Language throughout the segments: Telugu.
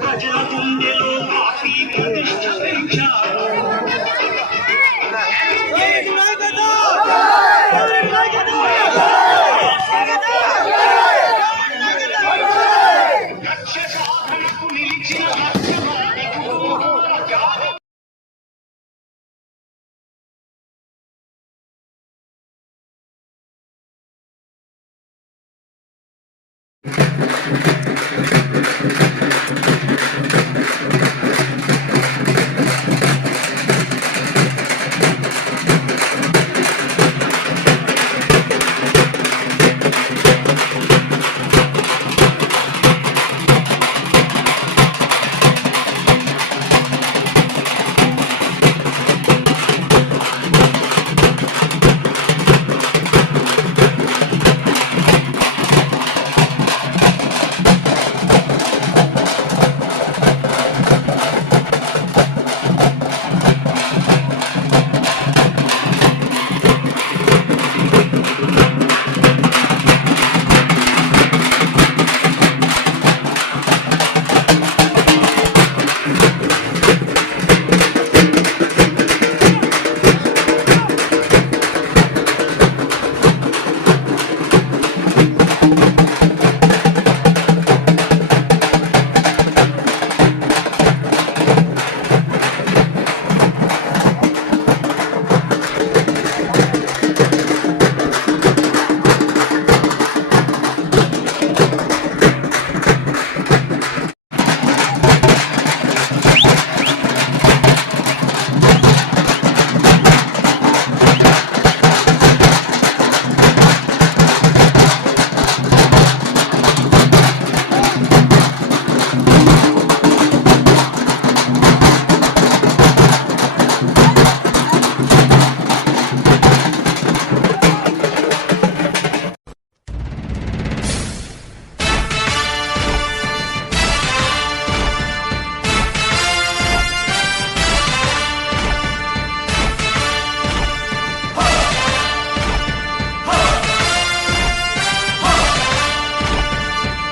ప్రజల గుండెలో పార్టీ ప్రతిష్ట పెంచారు. లక్ష్య సాధనకు నిలిచిన లక్ష్యవాది కుటుంబాల జాతి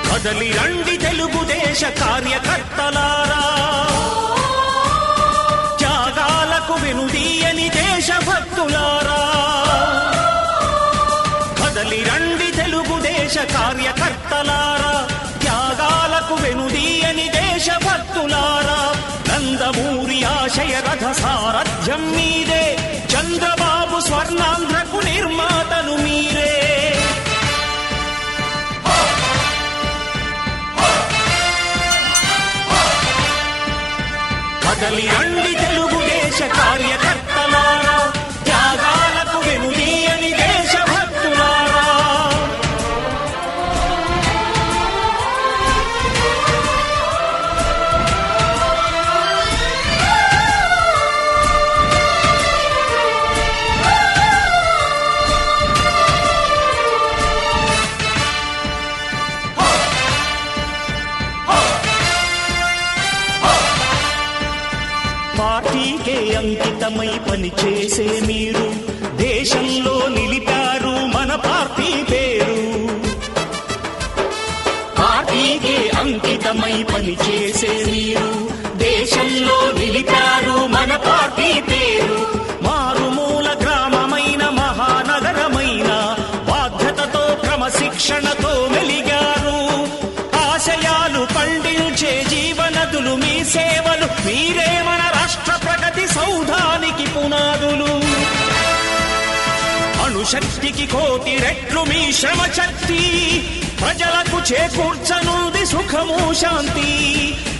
కదలి రండి తెలుగుదేశ కార్యకర్తలారా, త్యాగాలకు వెనుదీయని దేశభక్తులారా. కదలి రండి తెలుగుదేశ కార్యకర్తలారా, త్యాగాలకు వెనుదీయని దేశభక్తులారా. నందమూరి ఆశయ రథ సారథ్యం మీదే, చంద్రబాబు స్వర్ణాంధ్రకు నిర్మాతలు మీరే. కదలి రండి తెలుగుదేశ కార్యకర్తలారా, త్యాగాలకు వెనుదీయని దేశభక్తులారా. పార్టీకే అంకితమై పనిచేసే మీరు దేశంలో నిలిపారు మన పార్టీ పేరు. పార్టీకే అంకితమై పనిచేసే మీరు దేశంలో నిలిపారు మన పార్టీ పేరు. మారుమూల గ్రామమైన మహానగరమైన బాధ్యతతో క్రమశిక్షణతో మెలిగారు. ఆశయాలు పండించే జీవనదులు మీ సేవలు, మీరే మన రాష్ట్ర ప్రగతి సౌధానికి పునాదులు. అణుశక్తికి కోటి రెట్లు మీ శ్రమ శక్తి, ప్రజలకు చేకూర్చనుంది సుఖము శాంతి.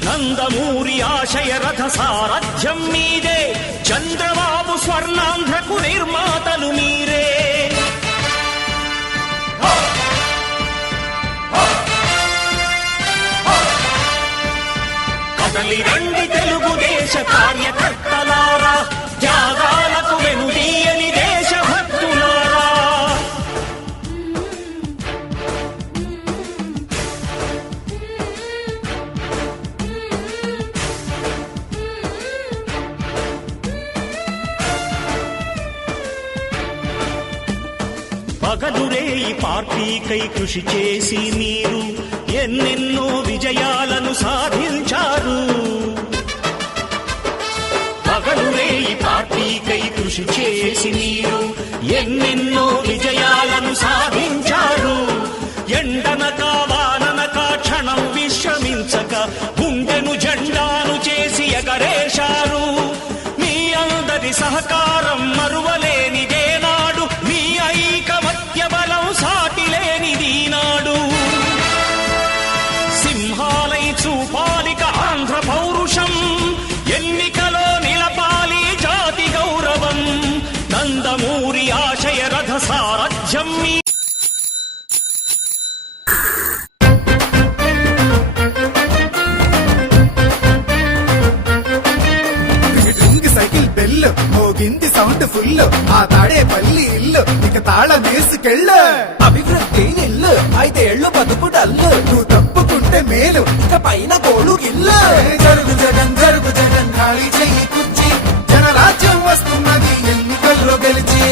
నందమూరి ఆశయ రథ సారథ్యం మీదే, చంద్రబాబు స్వర్ణాంధ్రకు నిర్మాతలు మీరే. కదలి రండి తెలుగుదేశ కార్యకర్తలారా, త్యాగాలకు వెనుదీయని దేశభక్తులారా. పగలురే ఈ పార్టీకై కృషి చేసి మీరు ఎన్నెన్నో విజయాలను సాధించారు. పగలురే ఈ పార్టీకై కృషి చేసి మీరు ఎన్నెన్నో విజయాలను సాధించారు. ఎండనక వాననక క్షణం విశ్రమించక గుండెను జెండాను చేసి ఎగరేశారు. మీ అందరి సహకారం మరువలేనిదే నాడు, మీ ఐకమత్య బలం సాటిలేనిది నాడు. సింహాలై చూపాలిక ఆంధ్ర పౌరుషం, ఎన్నికలో నిలపాలి జాతి గౌరవం. నందమూరి ఆశయ రథ సారథ్యం మీ సైకిల్ బెల్లు మోగింది సౌండ్ ఫుల్, ఆ తాడే పల్లి ఇల్లు ఇక తాళం వేసుకెళ్ళు. అభివృద్ధి నిల్లు 5 ఏళ్ళు బతుకు డల్లు, నువ్వు తప్పుకుంటే మేలు ఇక పైన కోడు గిల్లు. జరుగు జగన్ ఖాళీ చెయ్యి కుర్చీ, జనరాజ్యం వస్తున్నది ఎన్నికల్లో గెలిచి.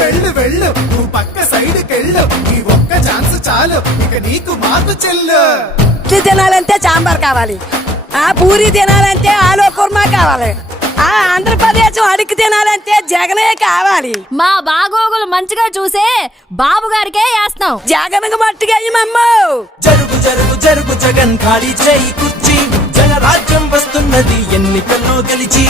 వెళ్ళు వెళ్ళు నువ్వు పక్క సైడ్ కెళ్ళు, ఈ ఒక్క ఛాన్స్ చాలు ఇక నీకు మాకు చెల్లు. ఇడ్లీ తినాలంటే సాంబార్ కావాలి, ఆ పూరి తినాలంటే ఆలు కుర్మా కావాలి, ఆ ఆంధ్రప్రదేశ్ అడిగి తినాలంటే జగనే కావాలి. మా బాగోగులు మంచిగా చూసే బాబు గారికే వేస్తాం. జగన్ మట్టుగా జరుగు జగన్ ఖాళీ చేయి కుర్చీ, జనరాజ్యం వస్తున్నది ఎన్నికల్లో గెలిచి.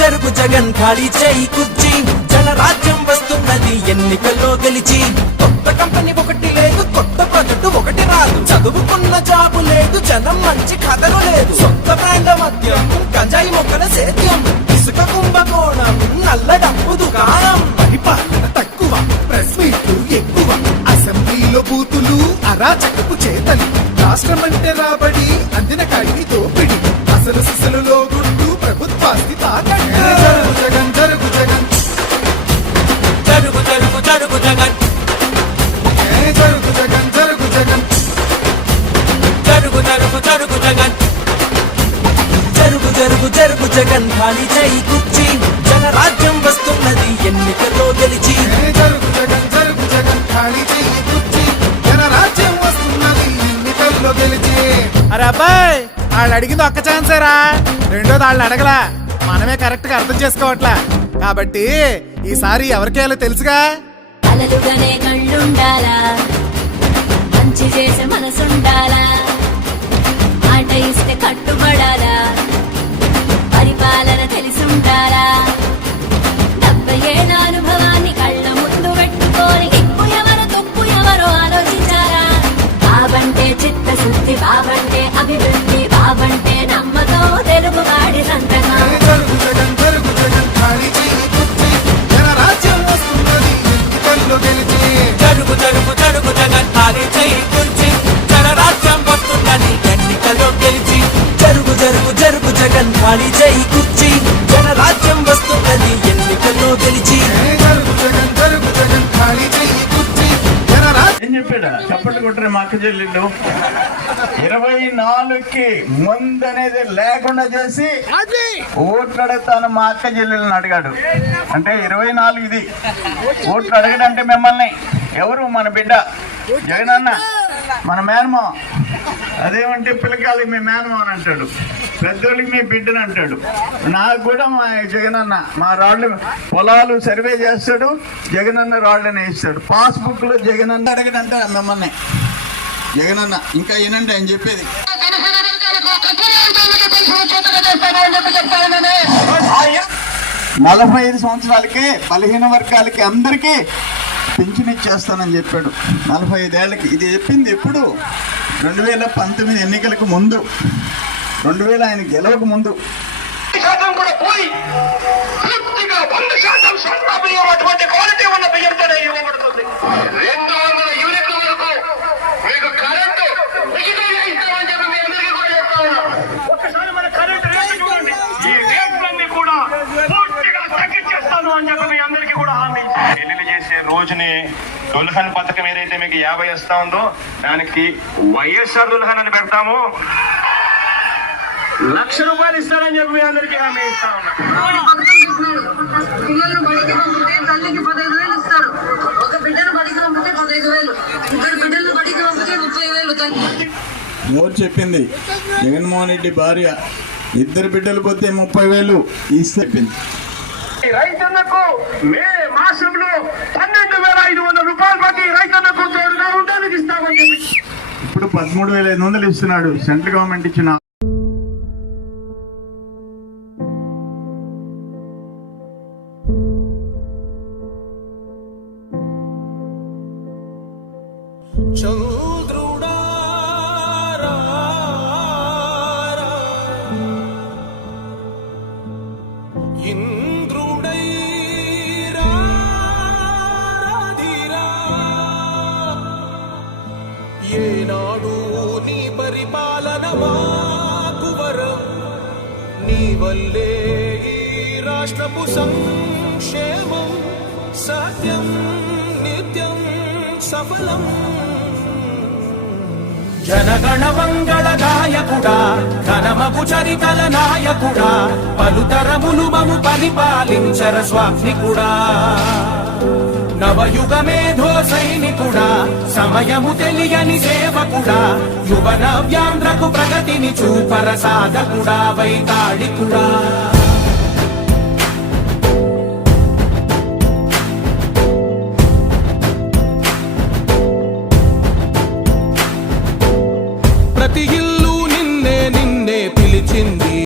జరుగు జగన్ ఖాళీ చేయి కుర్చీ, జనరాజ్యం వస్తున్నది ఎన్నికల్లో గెలిచి. కొత్త కంపెనీ ఒకటి లేదు, కొత్త ప్రాజెక్టు ఒకటి రాదు, చదువుకున్న జాబు లేదు, జనం మంచి కథలు లేదు. సొంత బ్రాండ్ మద్యం, గంజాయి మొక్కల సేద్యం, ఇసుక కుంభకోణం, నల్ల డబ్బు దుకాణం. పరిపాలన తక్కువ, ప్రెస్ మీట్లు ఎక్కువ, అసెంబ్లీలో బూతులు, అరాచకపు చేతలు. రాష్ట్రం అంటే రాబడి, అందిన కాడికి దోపిడి, అసలు సిసలులో గుట్టు ప్రభుత్వాస్తి తాకట్టు. జరుగు జగన్ జరుగు జగన్ జరుగు జగన్ జరుగు జగన్ ఖాళీ చేయి కుర్చీ, జనరాజ్యం వస్తున్నది ఎన్నికల్లో గెలిచి. జరుగు జగన్ ఖాళీ చెయ్యి కుర్చీ, జనరాజ్యం వస్తున్నది ఎన్నికల్లో గెలిచి. అరే అబ్బాయి, వాళ్ళు అడిగింది ఒక్క ఛాన్సేరా, రెండోది వాళ్ళు అడగలా. మనమే కరెక్ట్ గా అర్థం చేసుకోవట్లా, కాబట్టి ఈసారి ఎవరికేయాలో తెలుసుగా. అలలుగానే కళ్ళుండాలా, మంచి చేసే మనసుండాలా, మాట ఇస్తే కట్టుబడాలా, పరిపాలన తెలిసుండాలా. 70 ఏళ్ల అనుభవాన్ని కళ్ళ ముందు పెట్టుకొని ఎక్కువ ఎవరు తప్పు ఎవరో ఆలోచించాలా. బాబంటే చిత్తశుద్ధి, బాబంటే అభివృద్ధి, బాబంటే నమ్మకం, తెలుగువాడి సంతకం. జరుగు జగన్ ఖాళీ చెయ్యి కుర్చీ, జనరాజ్యం వస్తున్నది ఎన్నికల్లో గెలిచి. జరుగు జగన్ ఖాళీ చేయి కుర్చీ, జనరాజ్యం వస్తున్నది ఎన్నికల్లో గెలిచి. జరుగు జగన్ ఖాళీ చేయి కుర్చీ, జనరాజ్యం వస్తున్నది ఎన్నికల్లో గెలిచి. జరుగు జగన్ ఖాళీ చెయ్యి కుర్చీ, జనరాజ్యం. ఏం చెప్పాడు? చప్పట్లు కొట్టరే మా అక్క చెల్లెళ్ళు. 24కి ముందు అనేది లేకుండా చేసి ఓట్లు అడుగుతాను మా అక్క చెల్లెళ్ళని అడిగాడు. అంటే 24 ఇది ఓట్లు అడగడంటే మిమ్మల్ని ఎవరు? మన బిడ్డ జగనన్న, మన మేనమా. అదేమంటే పిల్లకాయలకి మీ మేనమా అని అంటాడు, పెద్దోళ్ళకి మీ బిడ్డని అంటాడు. నాకు కూడా మా జగనన్న మా రాళ్ళు పొలాలు సర్వే చేస్తాడు, జగనన్న రాళ్ళని వేస్తాడు. పాస్బుక్ లో జగనన్న అడగడంటే మిమ్మల్ని జగనన్న. ఇంకా ఏనండి ఆయన చెప్పేది. 45 సంవత్సరాలకే బలహీన వర్గాలకి అందరికీ పింఛన్ ఇచ్చేస్తానని చెప్పాడు 45 ఏళ్ళకి. ఇది చెప్పింది ఎప్పుడు? 2019 ఎన్నికలకు ముందు, 2000 ఆయన గెలవక ముందు. శాతం కూడా పోయి పూర్తిగా 100% సొంత బియ్యం, అటువంటి క్వాలిటీ ఉన్న బియ్యంతోనే ఇవ్వబడుతుంది. 200 యూనిట్ల వరకు మీకు కరెంటు ఉచితంగా ఇస్తామని చెప్పి మీ అందరికీ కూడా చెప్తా ఉన్నాం. ఒక్కసారి మన కరెంటు రేట్లు చూడండి. ఈ రేట్లన్నీ కూడా పూర్తిగా తగ్గించేస్తాను అని చెప్పి మీ అందరికీ కూడా హామీ ఇస్తాను. పెళ్లి చేసే రోజుని దుల్హన్ పథకం ఏదైతే మీకు 50 ఇస్తా ఉందో దానికి వైఎస్ఆర్ దుల్హన్ అని పెడతాము. 1,00,000 రూపాయలు ఇస్తారని చెప్పి మీ అందరికీ హామీ ఇస్తా ఉన్నా. పిల్లలను బడికి పంపితే తల్లికి 15,000 ఇస్తారు. ఒక బిడ్డను బడికి పంపితే 15,000, 2 బిడ్డలను బడికి పంపితే 30,000. మోర్ చెప్పింది జగన్మోహన్ రెడ్డి భార్య 2 బిడ్డలు పోతే 30,000 ఇస్తే చెప్పింది. రైతన్నకు మే మాసంలో 12,500 రూపాయలు ప్రతి రైతన్నకు తోడుగా ఉండడానికి ఇస్తామని చెప్పి ఇప్పుడు 13,500 ఇస్తున్నాడు సెంట్రల్ గవర్నమెంట్ ఇచ్చిన. ఏనాడు నీ పరిపాలన మాకు వరం, నీ వల్లే ఈ రాష్ట్రపు సంక్షేమం సత్యం నిత్యం సఫలం. జనగణ మంగళ గాయకుడా, ఘనమగు చరితల నాయకుడా, పలుతరములు మము పరిపాలించర స్వామికుడా. నవయుగ మేధో సైనికుడా, సమయము తెలియని సేవకుడా, యువ నవ్యాంధ్రకు ప్రగతిని చూపర సాధకుడా, వైతాళికుడా.